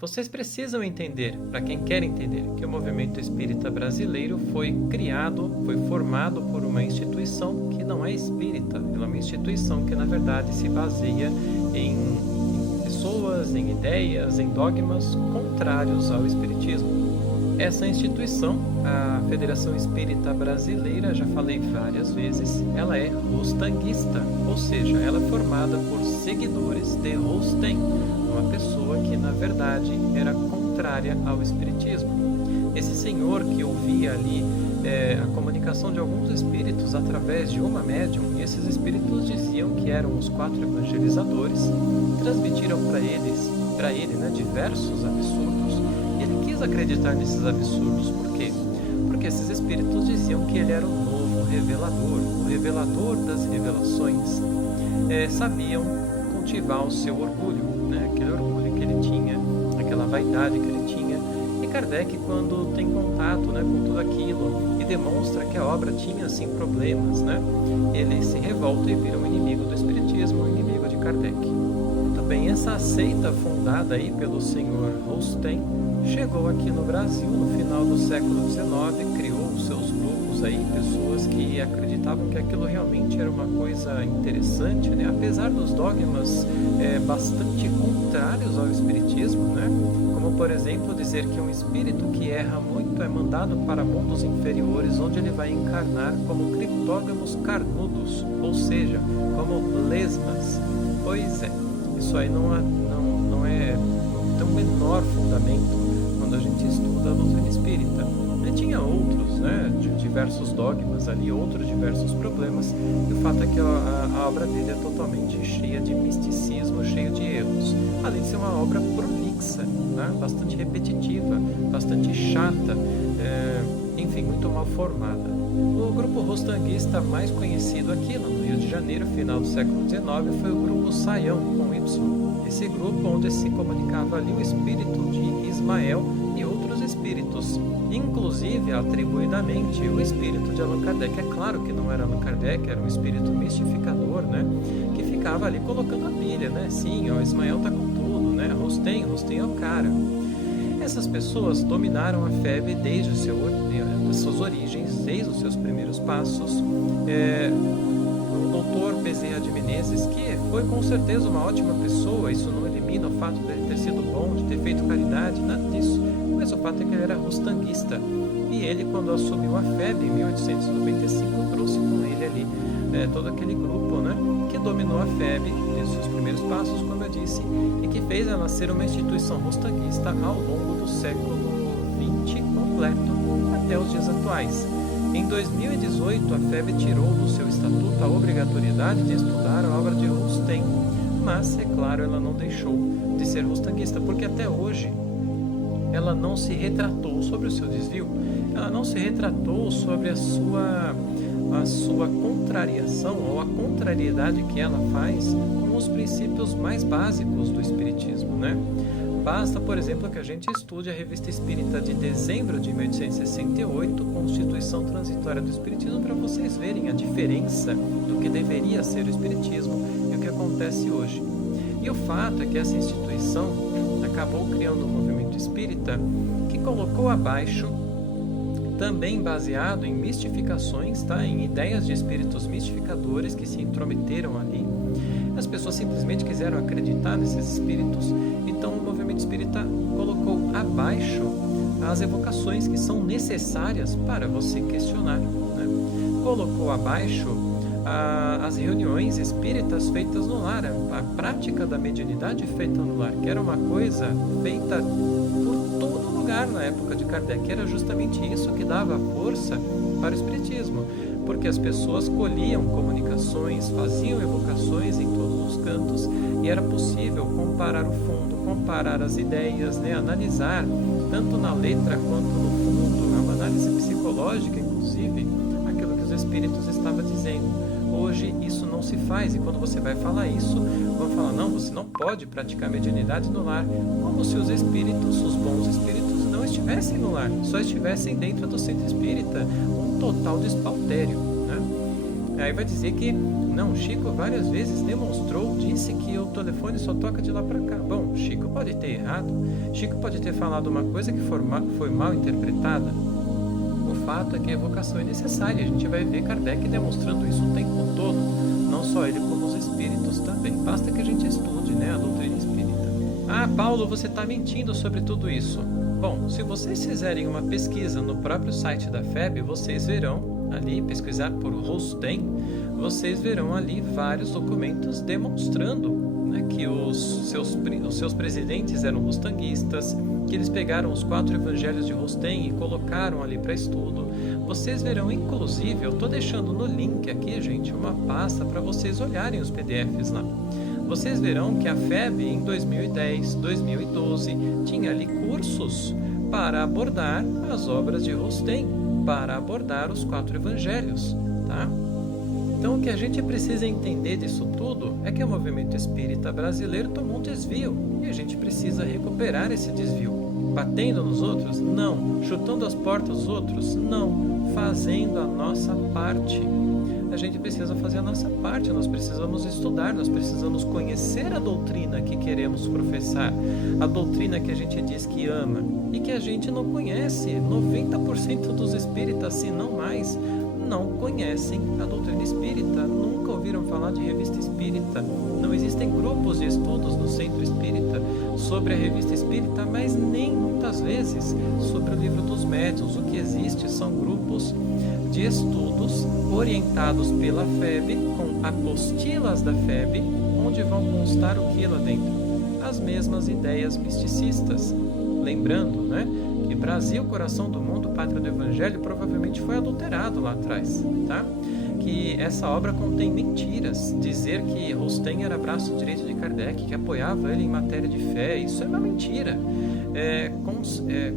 Vocês precisam entender, para quem quer entender, que o movimento espírita brasileiro foi criado, foi formado por uma instituição que não é espírita, ela é uma instituição que, na verdade, se baseia em pessoas, em ideias, em dogmas contrários ao espiritismo. Essa instituição, a Federação Espírita Brasileira, já falei várias vezes, ela é rostanguista, ou seja, ela é formada por seguidores de Rosten, uma pessoa que, na verdade, era contrária ao espiritismo. Esse senhor que ouvia ali a comunicação de alguns espíritos através de uma médium, e esses espíritos diziam que eram os 4 evangelizadores, transmitiram para ele, diversos absurdos, e ele quis acreditar nesses absurdos. Por quê? Porque esses espíritos diziam que ele era o novo revelador, o revelador das revelações. Sabiam cultivar o seu orgulho, aquele orgulho que ele tinha, aquela vaidade que ele tinha. E Kardec, quando tem contato com tudo aquilo e demonstra que a obra tinha assim problemas, ele se revolta e vira um inimigo do espiritismo, um inimigo de Kardec. Muito bem, essa seita fundada aí pelo senhor Rosten chegou aqui no Brasil no final do século XIX, criou os seus grupos aí, pessoas que acreditavam que aquilo realmente era uma coisa interessante, apesar dos dogmas bastante contrários ao espiritismo, como por exemplo dizer que um espírito que erra muito é mandado para mundos inferiores, onde ele vai encarnar como criptógamos carnudos, ou seja, como lesmas. Pois é, isso aí não tem o menor fundamento quando a gente estuda a doutrina espírita. Tinha outros, de diversos dogmas ali, outros diversos problemas, e o fato é que a obra dele é totalmente cheia de misticismo, cheia de erros, além de ser uma obra prolixa, bastante repetitiva, bastante chata, enfim, muito mal formada. O grupo rostanguista mais conhecido aqui no Rio de Janeiro, final do século XIX, foi o grupo Saião, com Y. Esse grupo onde se comunicava ali o espírito de Ismael e outros espíritos, inclusive atribuidamente o espírito de Allan Kardec. É claro que não era Allan Kardec, era um espírito mistificador, que ficava ali colocando a pilha, sim, o Ismael tá com tudo, Rosten é o cara. Essas pessoas dominaram a FEB desde as suas origens, desde os seus primeiros passos. O doutor Bezerra de Menezes, que foi com certeza uma ótima pessoa, isso não elimina o fato de ele ter sido bom, de ter feito caridade, nada disso, mas o fato é que ele era rostanguista, e ele, quando assumiu a FEB em 1895, trouxe com ele ali todo aquele grupo, que dominou a FEB desde os seus primeiros passos, como eu disse, e que fez ela ser uma instituição rostanguista ao longo do século XX completo, até os dias atuais. Em 2018, a FEB tirou do seu estatuto a obrigatoriedade de estudar a obra de Rosten, mas, é claro, ela não deixou de ser rostanguista, porque até hoje ela não se retratou sobre o seu desvio, ela não se retratou sobre a sua contrariação ou a contrariedade que ela faz com os princípios mais básicos do espiritismo, Basta, por exemplo, que a gente estude a Revista Espírita de dezembro de 1868, Constituição Transitória do Espiritismo, para vocês verem a diferença do que deveria ser o espiritismo e o que acontece hoje. E o fato é que essa instituição acabou criando um movimento espírita que colocou abaixo, também baseado em mistificações, em ideias de espíritos mistificadores que se intrometeram ali. As pessoas simplesmente quiseram acreditar nesses espíritos, então o movimento espírita colocou abaixo as evocações que são necessárias para você questionar, Colocou abaixo as reuniões espíritas feitas no lar, a prática da mediunidade feita no lar, que era uma coisa feita por todo lugar na época de Kardec. Era justamente isso que dava força para o espiritismo, porque as pessoas colhiam comunicações, faziam evocações em todos os cantos, e era possível comparar o fundo, comparar as ideias, analisar tanto na letra quanto no fundo, uma análise psicológica, inclusive, aquilo que os espíritos estavam dizendo. Hoje isso não se faz, e quando você vai falar isso, vão falar, não, você não pode praticar mediunidade no lar, como se os espíritos, os bons espíritos, não estivessem no lar, só estivessem dentro do centro espírita, um total despautério, Aí vai dizer que, não, Chico várias vezes demonstrou, disse que o telefone só toca de lá para cá. Bom, Chico pode ter errado, Chico pode ter falado uma coisa que foi mal interpretada. O fato é que a evocação é necessária. A gente vai ver Kardec demonstrando isso o tempo todo, não só ele como os espíritos também. Basta que a gente estude, né, a doutrina espírita. Ah, Paulo, você está mentindo sobre tudo isso. Bom, se vocês fizerem uma pesquisa no próprio site da FEB, vocês verão ali, pesquisar por Rosten, vocês verão ali vários documentos demonstrando, né, que os seus presidentes eram rostanguistas, que eles pegaram os 4 evangelhos de Rosten e colocaram ali para estudo. Vocês verão, inclusive, eu estou deixando no link aqui, gente, uma pasta para vocês olharem os PDFs lá. Vocês verão que a FEB em 2010, 2012 tinha ali cursos para abordar as obras de Rosten, para abordar os 4 evangelhos, tá? Então o que a gente precisa entender disso tudo é que o movimento espírita brasileiro tomou um desvio e a gente precisa recuperar esse desvio. Batendo nos outros? Não. Chutando as portas dos outros? Não. Fazendo a nossa parte. A gente precisa fazer a nossa parte, nós precisamos estudar, nós precisamos conhecer a doutrina que queremos professar, a doutrina que a gente diz que ama e que a gente não conhece. 90% dos espíritas, se não mais, não conhecem a doutrina espírita, nunca ouviram falar de revista espírita. Não existem grupos de estudos no centro espírita sobre a revista espírita, mas nem muitas vezes sobre o livro dos médiuns. O que existe são grupos de estudos orientados pela FEB, com apostilas da FEB, onde vão constar o que lá dentro? As mesmas ideias misticistas. Lembrando, né, que Brasil, coração do mundo, pátria do evangelho, provavelmente foi adulterado lá atrás, tá? Que essa obra contém mentiras. Dizer que Rosten era braço direito de Kardec, que apoiava ele em matéria de fé, isso é uma mentira.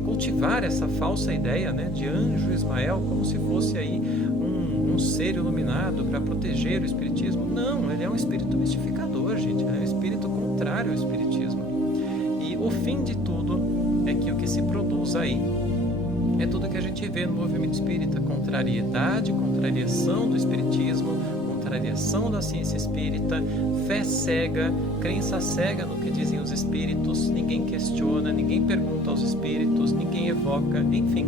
Cultivar essa falsa ideia, né, de anjo Ismael como se fosse aí um ser iluminado para proteger o espiritismo. Não, ele é um espírito mistificador, gente. Ele é um espírito contrário ao espiritismo. E o fim de tudo é que o que se produz aí é tudo que a gente vê no movimento espírita: contrariedade, contrariação do espiritismo, contrariação da ciência espírita, fé cega, crença cega no que dizem os espíritos, ninguém questiona, ninguém pergunta aos espíritos, ninguém evoca, enfim.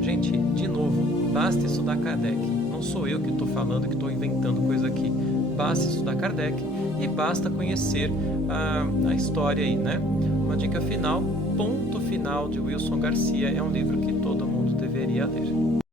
Gente, de novo, basta estudar Kardec. Não sou eu que estou falando, que estou inventando coisa aqui. Basta estudar Kardec e basta conhecer a história aí, né? Uma dica final, Ponto Final, de Wilson Garcia, é um livro que todo mundo deveria ler.